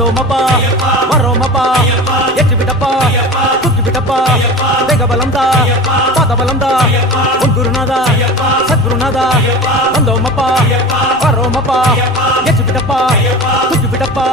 வந்தோமப்பா வரோமப்பா எட்டு விட்டப்பா தூக்கி விட்டப்பா வேக பலம்தா பாத பலம்தா உன் குருநாதா சத்குருநாதா. வந்தோமப்பா வரோமப்பா எட்டு விட்டப்பா தூக்கி விட்டப்பா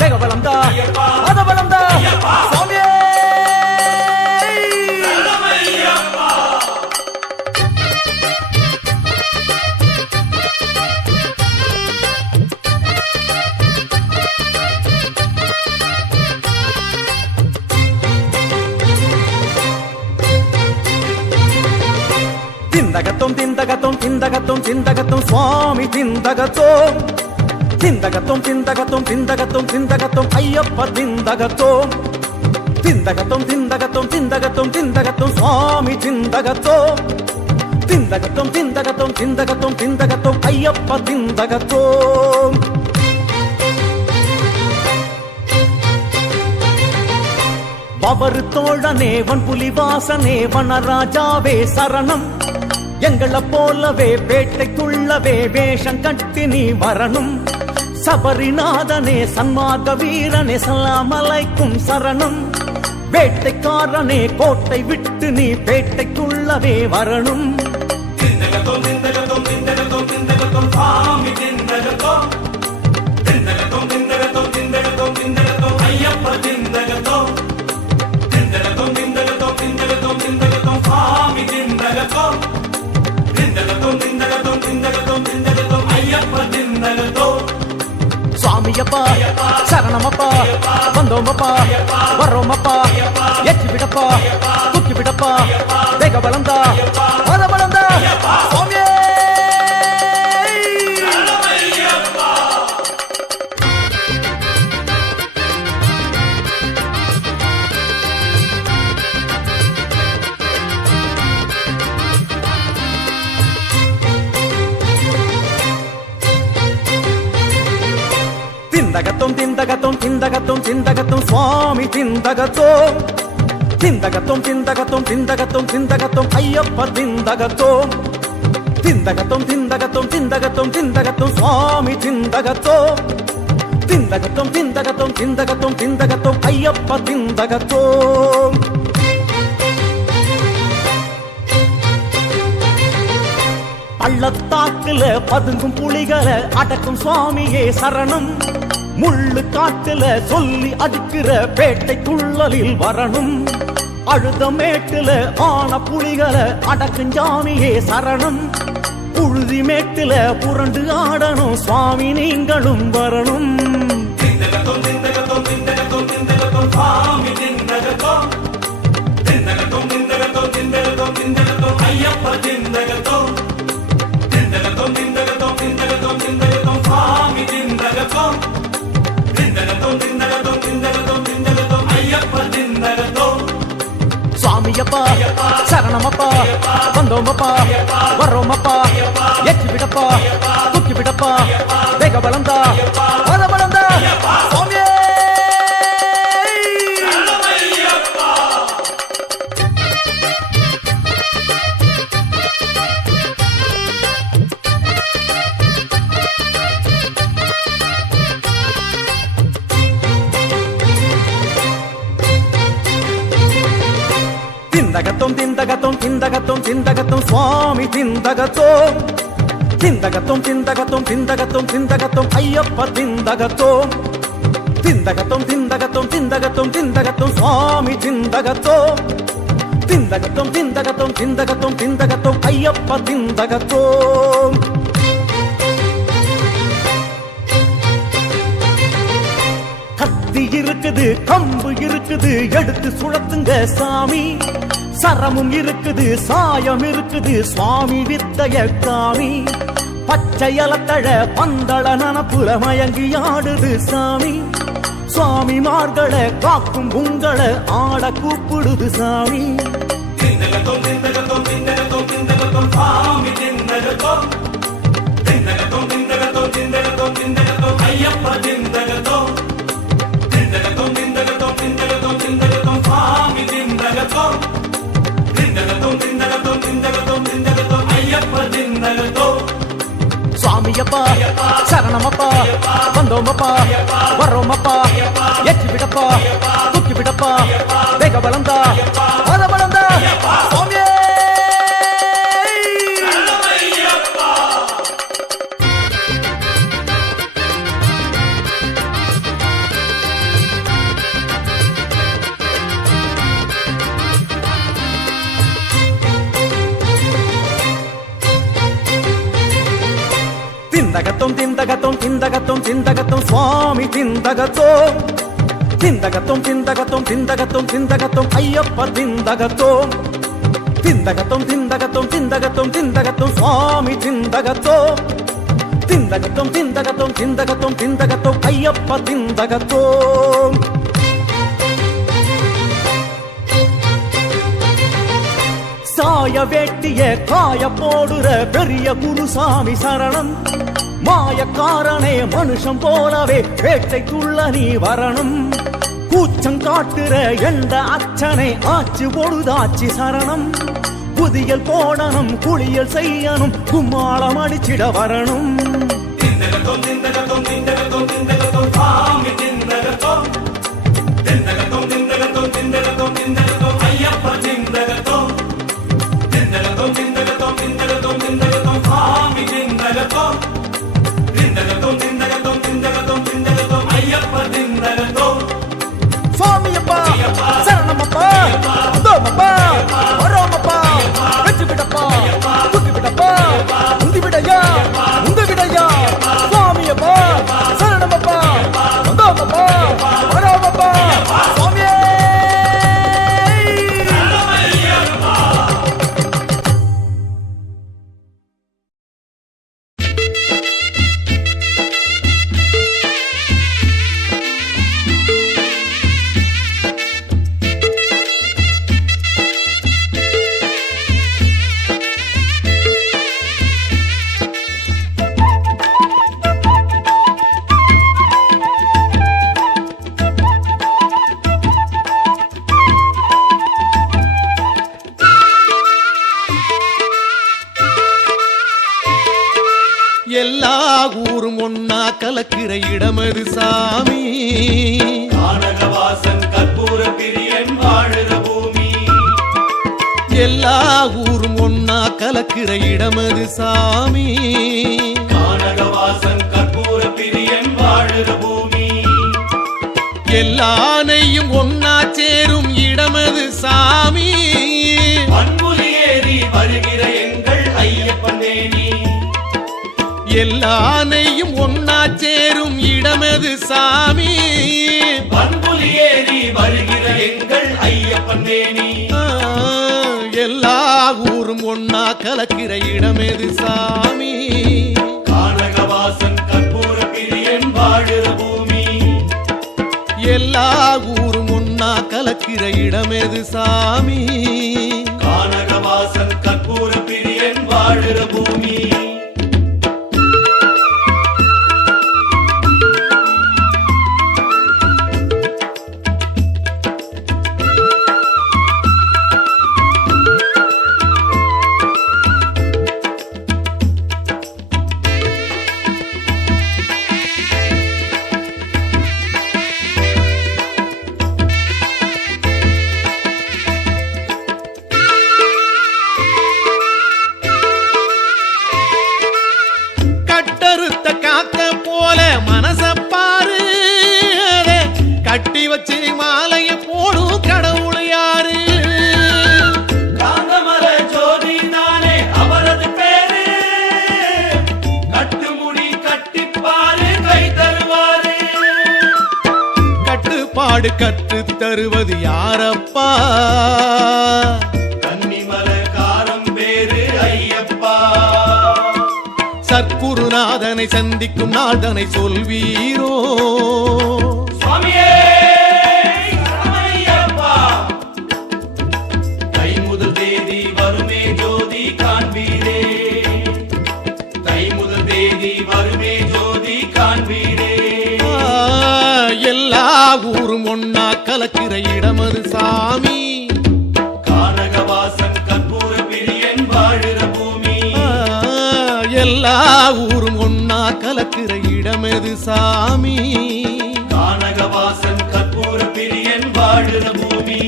வேக பலம்தா பாத பலம்தா சுவாமியே திந்தகத்தோம் சுவாமி திந்தகத்தோம் திந்தகத்தோம் திந்தகத்தோம் திந்தகத்தோம் திந்தகத்தோம் ஐயப்ப திந்தகத்தோம் திந்தகத்தோம் திந்தகத்தோம் திந்தகத்தோம் திந்தகத்தோம் சுவாமி திந்தகத்தோம் திந்தகத்தோம் திந்தகத்தோம் திந்தகத்தோம் திந்தகத்தோம் ஐயப்ப திந்தகத்தோம் பவரு தோழனே வன் புலிவாசனே வனராஜாவே சரணம். எங்களை போலவே பேட்டைக்குள்ளவே வேஷம் கட்டி நீ வரணும். சபரிநாதனே சன்மார்க்க வீரனே சலாமலைக்கும் சரணம். வேட்டைக்காரனே கோட்டை விட்டு நீ பேட்டைக்குள்ளவே வரணும். சாமியப்பா சரணமப்பா வந்தோமப்பா வர்றோமப்பா எச்சு விடப்பா தூக்கி விடப்பா வேக பலந்தா பல பலந்தா சாமியே சுவாமி திந்தகத்தோம் திந்தகத்தோம் திந்தகத்தோம் திந்தகத்தோம் திந்தகத்தோம் ஐயப்ப திந்தகத்தோம் திந்தகத்தோம் திந்தகத்தோம் திந்தகத்தோம் திந்தகத்தோம் சுவாமி திந்தகத்தோம் திந்தகத்தோம் திந்தகத்தோம் திந்தகத்தோம் திந்தகத்தோம் ஐயப்ப திந்தகத்தோம் பள்ளத்தாக்குல பதுங்கும் புலிகளை அடக்கும் சுவாமியே சரணம். முள்ளு காட்டுல சொல்லி அடிக்கிற பேட்டை துள்ளலில் வரணும். அழுத மேட்டுல ஆன புலிகளை அடக்கும் சாமியே சரணம். புழுதி மேட்டுல புரண்டு ஆடணும். சுவாமி நீங்களும் வரணும். ஐயப்பா சரணமப்பா வந்தோமப்பா வர்றோமப்பா எச்சு விடப்பா தூக்கி விடப்பா வேக பலந்தா சுவாமி திந்தகத்தோம் திந்தகத்தோம் திந்தகத்தோம் திந்தகத்தோம் திந்தகத்தோம் ஐயப்ப திந்தகத்தோம் திந்தகத்தோம் திந்தகத்தோம் திந்தகத்தோம் திந்தகத்தோம் சுவாமி திந்தகத்தோம் திந்தகத்தோம் திந்தகத்தோம் திந்தகத்தோம் திந்தகத்தோம் ஐயப்ப திந்தகத்தோம் கத்தி இருக்குது கம்பு இருக்குது எடுத்து சுழத்துங்க சாமி. சரமும் இருக்குது சாயம் இருக்குது. சுவாமி வித்தைய காமி பச்சையலத்தழ பந்தள நனப்புல மயங்கி ஆடுது சாமி. சுவாமிமார்களை காக்கும் உங்களை ஆட கூப்பிடுது சாமி. சாமியப்பா சரணமப்பா வந்தோமப்பா வர்றோமப்பா ஏற்றி விடப்பா தூக்கி விடப்பா வேக வளந்தா திந்தகத்தோம் திந்தகத்தோம் திந்தகத்தோம் திந்தகத்தோம் திந்தகத்தோம் ஐயப்ப திந்தகத்தோம் திந்தகத்தோம் திந்தகத்தோம் திந்தகத்தோம் திந்தகத்தோம் சுவாமி திந்தகத்தோம் திந்தகத்தோம் திந்தகத்தோம் திந்தகத்தோம் திந்தகத்தோம் ஐயப்ப திந்தகத்தோம் சாய வேட்டிய காய போடுற பெரிய குருசாமி சரணம். மாயக்காரனே மனுஷன் போலவே வேட்டைக்குள்ள நீ வரணும். கூச்சம் காட்டுற எந்த அச்சனை ஆச்சு பொழுதாச்சு சரணம். புதியல் போடணும் குளியல் செய்யணும் கும்மாளம் அடிச்சிட வரணும். கலக்கிற இடமது சாமி. கானகவாசன் கற்பூர பிரியன் வாழுற பூமி. எல்லா ஊரும் ஒன்னா கலக்கிற இடமது சாமி. கானகவாசன் கற்பூர பிரியன் வாழுற பூமி. எல்லானையும் ஒன்னா சேரும் இடமது சாமி. பண்புலி ஏறி வருகிற எங்கள் ஐயப்பன் தேனி. எல்லானையும் ஒன்னா சேரும் இடமது சாமி. பண்புலி ஏறி வருகிற எங்கள் ஐயப்பன் தேனி எல்லா ஊரும் ஒன்னா கலக்கிற இடமெது சாமி. கானகவாசன் கற்பூர பிரியன் வாழுற பூமி. எல்லா ஊரும் ஒன்னா கலக்கிற இடமெது சாமி. கானகவாசன் கற்பூர பிரியன் வாழுற பூமி. கற்று தருவது யாரப்பா சத்குருநாதனை சந்திக்கும் நாதனை சொல்வீரோ? ஒன்னா கலக்கிற இடமது சாமி. கானகவாசன் கற்பூர பிரியன் வாழுற பூமி. எல்லா ஊரும் ஒன்னா கலக்கிற இடமெது சாமி. கானகவாசன் கற்பூர பிரியன் வாழுற பூமி.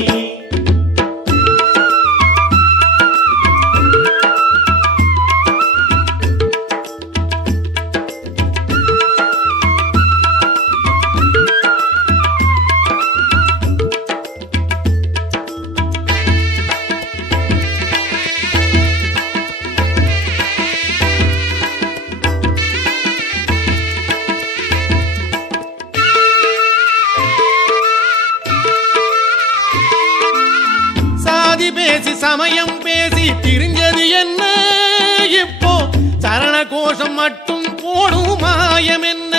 சமயம் பேசி பிரிஞ்சது என்ன? இப்போ சரண கோஷம் மட்டும் போடும் மாயம் என்ன?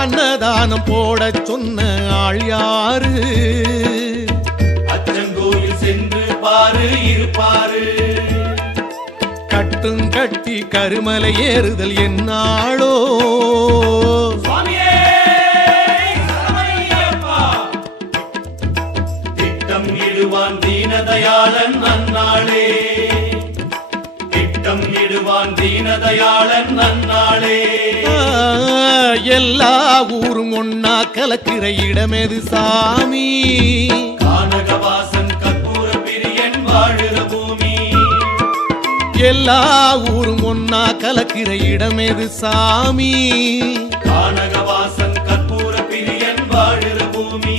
அன்னதானம் போட சொன்ன ஆள் யாரு? அச்சங்கோயில் சென்று பாரு இருப்பாரு. கட்டி கருமலை ஏறுதல் என்னாளோ. திட்டம் இடுவான் தீனதயாளன் நன்னாளே. திட்டம் இடுவான் தீனதயாளன் நன்னாளே. ஆ, எல்லா ஊரும் ஒன்னா கலக்கிற இடமெது சாமி. கானகவாசன் கற்பூர பிரியன் வாழுற பூமி. எல்லா ஊரும் ஒன்னா கலக்கிற இடமெது சாமி? கானகவாசன் கற்பூர பிரியன் வாழுற பூமி.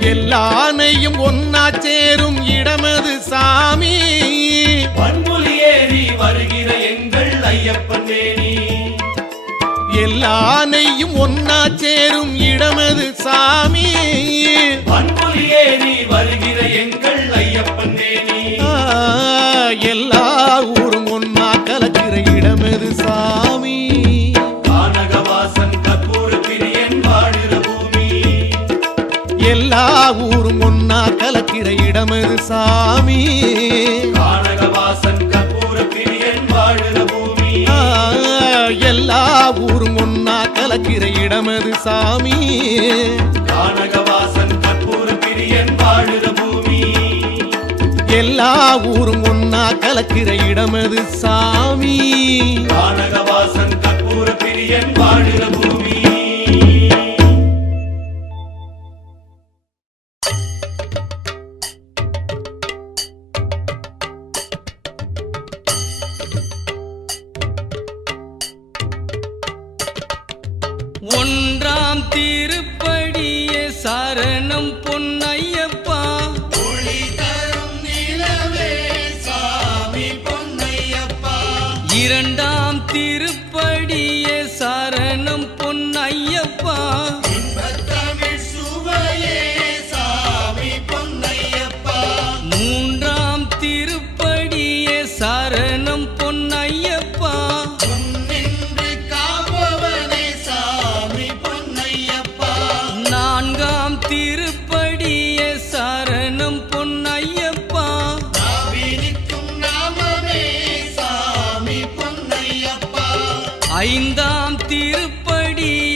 எல்லானையும் ஒன்னா சேரும் இடமெது சாமி? பண்புலி ஏறி வருகிற எங்கள் ஐயப்பன் வேணி எல்லானையும் ஒன்னா சேரும் இடமெது சாமி? ஏறி வருகிற எல்லா ஊரும் ஒன்னா கலக்கிற இடமெது சாமி. எல்லா ஊரும் ஒன்னா கலக்கிற இடமெது சாமி. எல்லா ஊரும் ஒன்னா கலக்கிற இடமெது சாமி. கானகவாசன் கற்பூர பிரியன் பூமி எல்லா ஊரும் ஒன்னா கலக்கிற இடமெது சாமி. கானகவாசன் கற்பூர பிரியன் வாழுற பூமி. திருப்படிய சரணம் பொன்னையப்பா திருப்படிய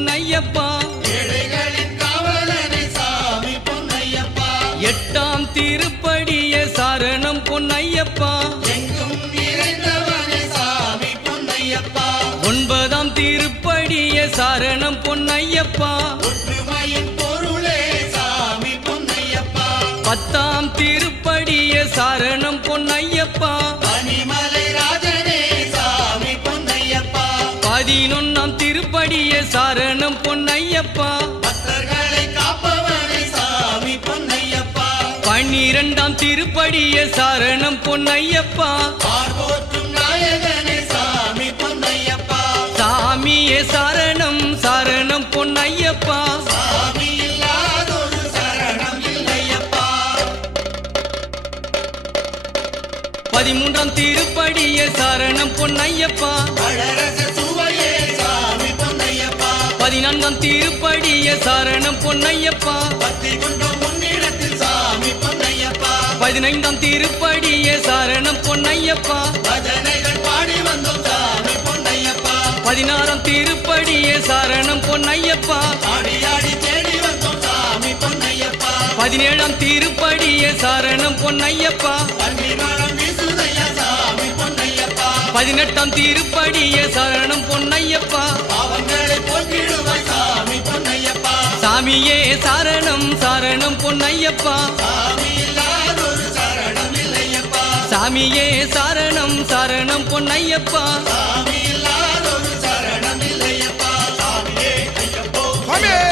பொன்னையப்பா. எட்டாம் திருப்படிய சரணம் பொன்னையப்பா. ஒன்பதாம் திருப்படிய சரணம் பொன்னையப்பா. பத்தாம் திருப்படிய சரணம் பொன்னையப்பா. பன்னிரண்டாம் திருப்படிய சரணம் பொன்னையப்பா. சாமியே சரணம் சரணம் பொன்னையப்பா. பதிமூன்றாம் திருப்படியே சரணம் பொன்னையப்பா. பதினான்காம் திருப்படியே சரணம் பொன்னையப்பா. பதினைந்தாம் திருப்படியே சரணம் பொன்னையப்பா. பதினாறாம் திருப்படியே சரணம் பொன்னையப்பா. பதினேழாம் திருப்படியே சரணம் பொன்னையப்பா. பதினெட்டாம் திருப்படியே சரணம் பொன்னையப்பா. சாமியே சரணம் சரணம் பொன்னையப்பா. சாமியே சரணம் சரணம் பொன்னையப்பா. சுவாமியே